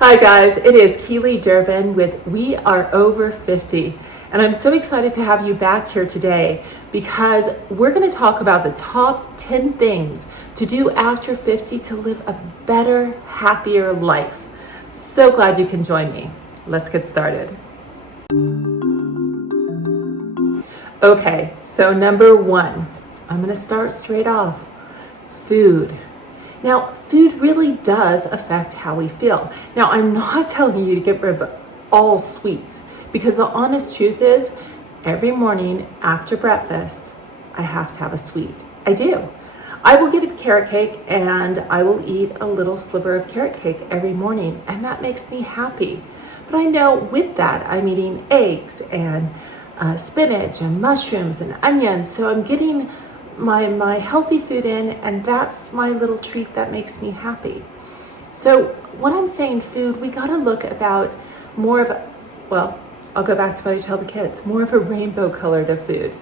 Hi guys, it is Keely Dervin with We Are Over 50, and I'm so excited to have you back here today because we're going to talk about the top 10 things to do after 50 to live a better, happier life. So glad you can join me. Let's get started. Okay, so number one, I'm going to start straight off. Food. Now, food really does affect how we feel. Now, I'm not telling you to get rid of all sweets because the honest truth is every morning after breakfast, I have to have a sweet. I do. I will get a carrot cake and I will eat a little sliver of carrot cake every morning, and that makes me happy. But I know with that, I'm eating eggs and spinach and mushrooms and onions. So I'm getting my healthy food in, and that's my little treat that makes me happy. So when I'm saying food, we got to look about more of I'll go back to what I tell the kids, more of a rainbow colored of food.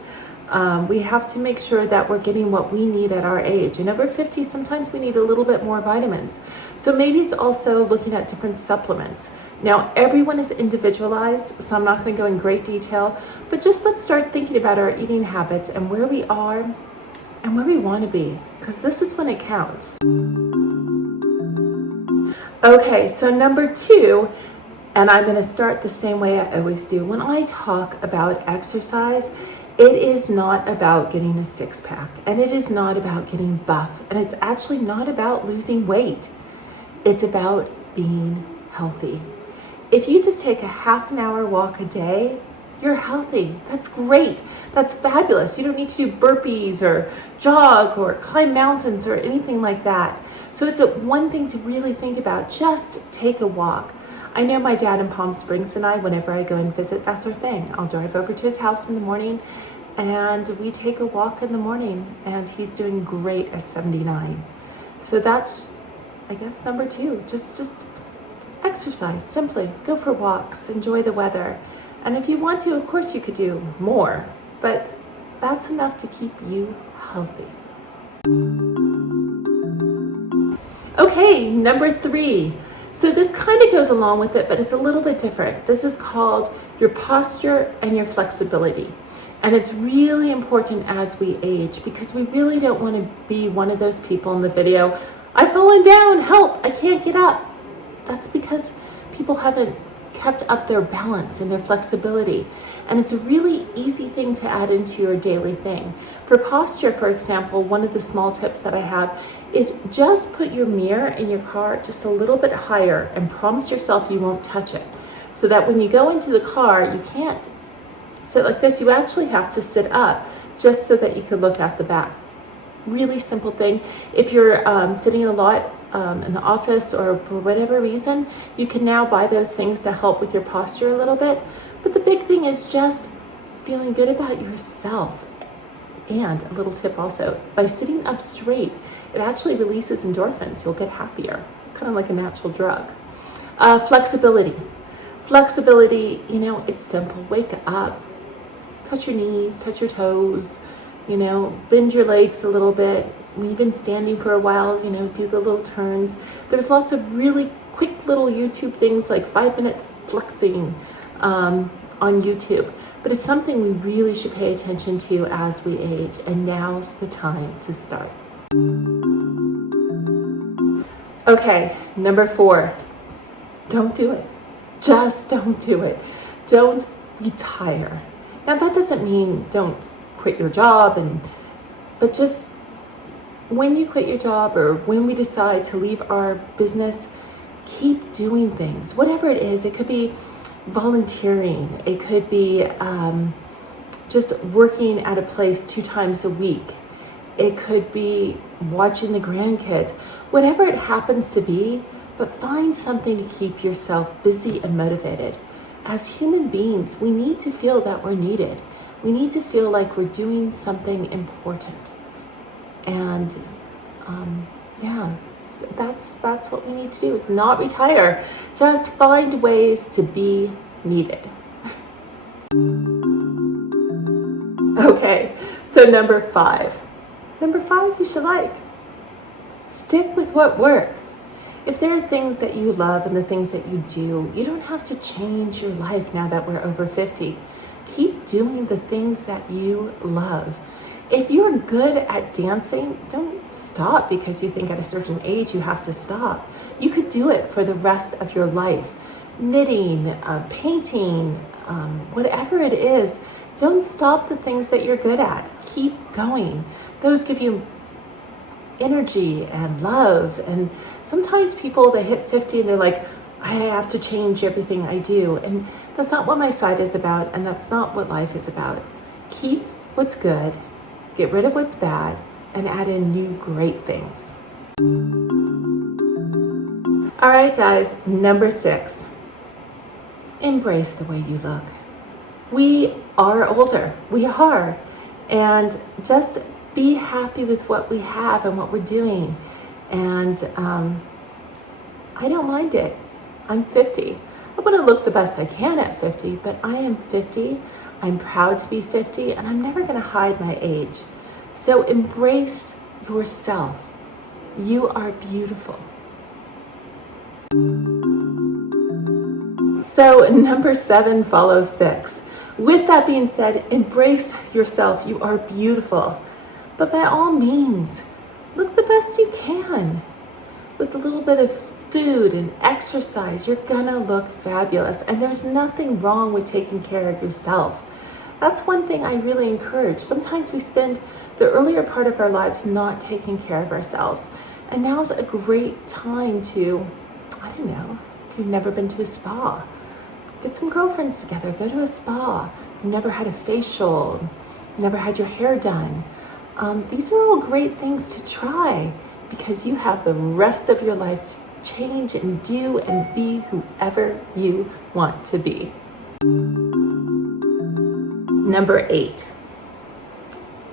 We have to make sure that we're getting what we need at our age. And over 50, sometimes we need a little bit more vitamins. So maybe it's also looking at different supplements. Now, everyone is individualized, so I'm not going to go in great detail, but just let's start thinking about our eating habits and where we are and where we want to be, because this is when it counts. Okay, so number two, and I'm going to start the same way I always do. When I talk about exercise, it is not about getting a six-pack, and it is not about getting buff, and it's actually not about losing weight. It's about being healthy. If you just take a half an hour walk a day, you're healthy. That's great. That's fabulous. You don't need to do burpees or jog or climb mountains or anything like that. So it's one thing to really think about. Just take a walk. I know my dad in Palm Springs and I, whenever I go and visit, that's our thing. I'll drive over to his house in the morning and we take a walk in the morning, and he's doing great at 79. So that's, I guess, number two. Just exercise. Simply go for walks, enjoy the weather. And if you want to, of course you could do more, but that's enough to keep you healthy. Okay, number three. So this kind of goes along with it, but it's a little bit different. This is called your posture and your flexibility. And it's really important as we age because we really don't want to be one of those people in the video, I've fallen down, help, I can't get up. That's because people haven't kept up their balance and their flexibility. And it's a really easy thing to add into your daily thing. For posture, for example, one of the small tips that I have is just put your mirror in your car just a little bit higher and promise yourself you won't touch it. So that when you go into the car, you can't sit like this. You actually have to sit up just so that you could look at the back. Really simple thing. If you're sitting a lot in the office or for whatever reason, you can now buy those things to help with your posture a little bit. But the big thing is just feeling good about yourself. And a little tip also, by sitting up straight, it actually releases endorphins. You'll get happier. It's kind of like a natural drug. Flexibility. Flexibility, it's simple. Wake up, touch your knees, touch your toes, bend your legs a little bit. When you've been standing for a while, do the little turns. There's lots of really quick little YouTube things like 5-minute flexing on YouTube. But it's something we really should pay attention to as we age. And now's the time to start. Okay, number four, don't do it. Just don't do it. Don't retire. Now that doesn't mean don't quit your job, but just when you quit your job or when we decide to leave our business, keep doing things. Whatever it is, it could be volunteering. It could be just working at a place 2 times a week. It could be watching the grandkids. Whatever it happens to be, but find something to keep yourself busy and motivated. As human beings, we need to feel that we're needed. We need to feel like we're doing something important. And so that's what we need to do, is not retire. Just find ways to be needed. Okay, so number five you should like. Stick with what works. If there are things that you love and the things that you do, you don't have to change your life now that we're over 50. Keep doing the things that you love. If you're good at dancing, don't stop because you think at a certain age you have to stop. You could do it for the rest of your life. Knitting, painting, whatever it is, don't stop the things that you're good at. Keep going. Those give you energy and love. And sometimes people, they hit 50 and they're like, I have to change everything I do. And that's not what my site is about, and that's not what life is about. Keep what's good, get rid of what's bad, and add in new great things. All right, guys, number 6. Embrace the way you look. We are older. We are. And just be happy with what we have and what we're doing. And I don't mind it. I'm 50. I want to look the best I can at 50, but I am 50. I'm proud to be 50, and I'm never going to hide my age. So embrace yourself. You are beautiful. So number 7 follows 6. With that being said, embrace yourself. You are beautiful. But by all means, look the best you can. With a little bit of food and exercise, you're gonna look fabulous. And there's nothing wrong with taking care of yourself. That's one thing I really encourage. Sometimes we spend the earlier part of our lives not taking care of ourselves. And now's a great time to, I don't know, if you've never been to a spa, get some girlfriends together, go to a spa. You've never had a facial, never had your hair done. These are all great things to try because you have the rest of your life to change and do and be whoever you want to be. Number 8,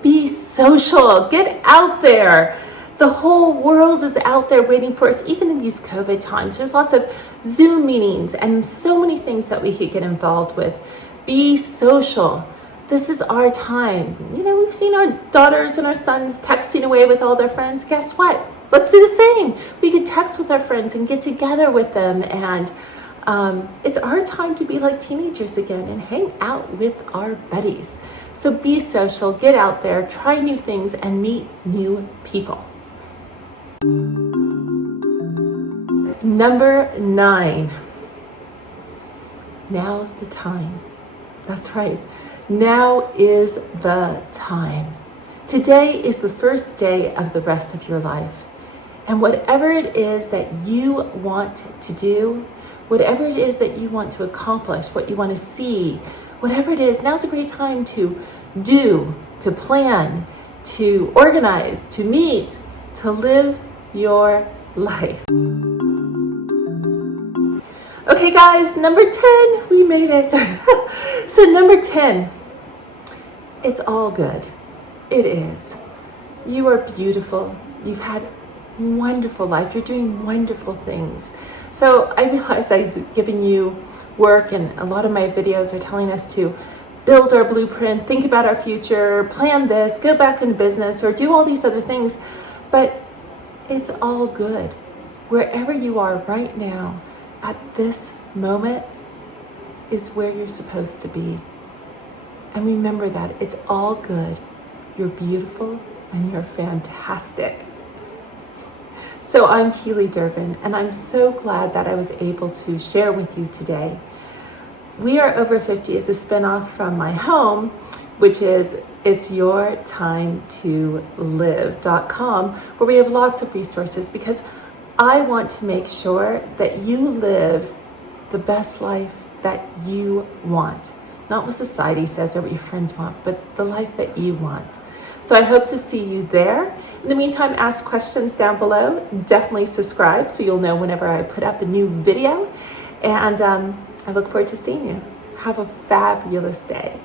be social. Get out there. The whole world is out there waiting for us, even in these COVID times. There's lots of Zoom meetings and so many things that we could get involved with. Be social. This is our time. You know, we've seen our daughters and our sons texting away with all their friends. Guess what? Let's do the same. We can text with our friends and get together with them. And it's our time to be like teenagers again and hang out with our buddies. So be social, get out there, try new things, and meet new people. Number 9. Now's the time. That's right. Now is the time. Today is the first day of the rest of your life. And whatever it is that you want to do, whatever it is that you want to accomplish, what you want to see, whatever it is, now's a great time to do, to plan, to organize, to meet, to live your life. Okay, guys, number 10, we made it. So number 10, it's all good. It is. You are beautiful. You've had a wonderful life. You're doing wonderful things. So I realize I've given you work, and a lot of my videos are telling us to build our blueprint, think about our future, plan this, go back in business, or do all these other things. But it's all good. Wherever you are right now, at this moment, is where you're supposed to be. And remember that it's all good. You're beautiful and you're fantastic. So I'm Keely Durbin, and I'm so glad that I was able to share with you today. We Are Over 50 is a spinoff from my home, which is It's Your Time to Live.com, where we have lots of resources because I want to make sure that you live the best life that you want. Not what society says or what your friends want, but the life that you want. So I hope to see you there. In the meantime, ask questions down below. Definitely subscribe so you'll know whenever I put up a new video. And I look forward to seeing you. Have a fabulous day.